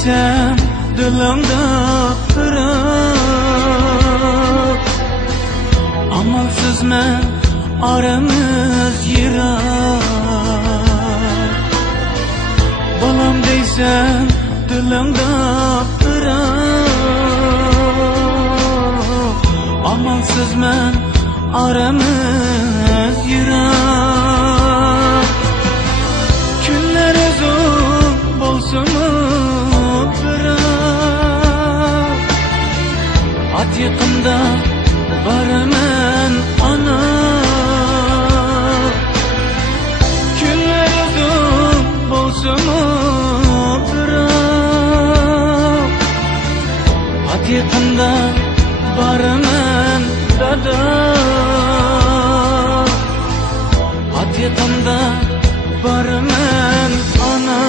desem dilimde kırık. Amansız men aramız yirak. Balam desem dilimde kırık. Amansız men aramız yirak. Günler uzun bolsun bırak. At yakında varmen ana. Günler uzun bolsun bırak. At yakında varmen dada. At yakında varmen ana.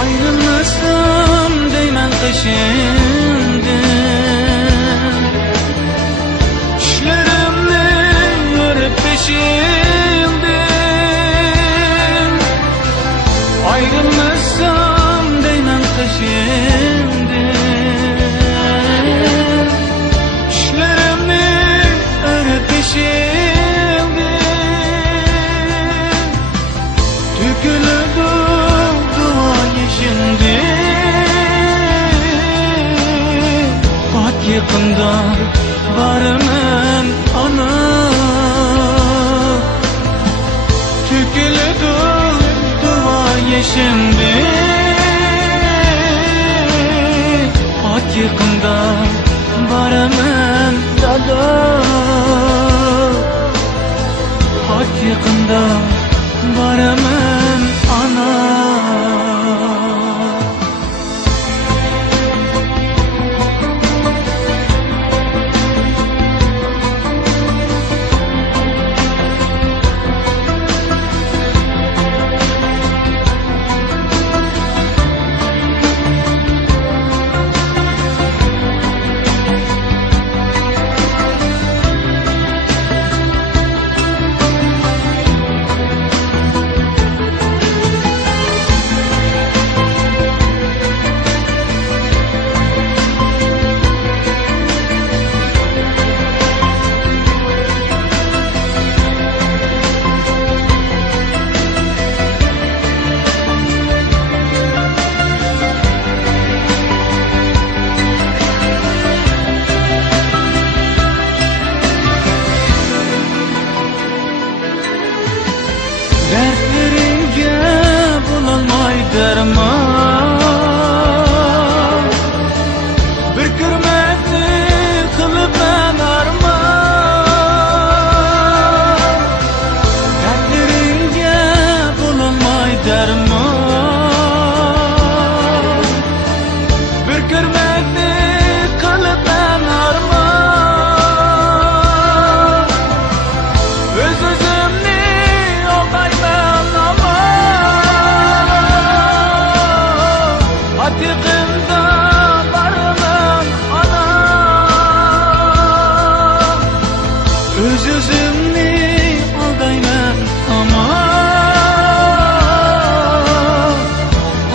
Ayrılmasam deymen peşimden. Düşlerimle yürüp peşimden. Ayrılmasam deymen peşimden. Düşlerimle yürüp peşimden. Tükülüdü şimdi bak yakında varmen ana. Tükülüdü duaya şimdi bak yakında varmen dada. Bak yakında varmen ana. Dertlerimge bulanmay derman. Bir kırmızı kılıp ben arman. Dertlerimge bulanmay derman. Bir kırmızı kılıp ben arman. Öz-özümni yakında varmen ana. Öz-özümni aldayman ama.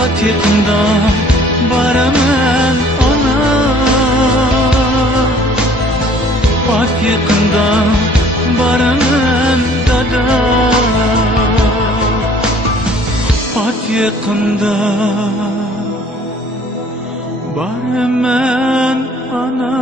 At yakında varmen ana. At yakında varmen dada. At yakında varmen ana.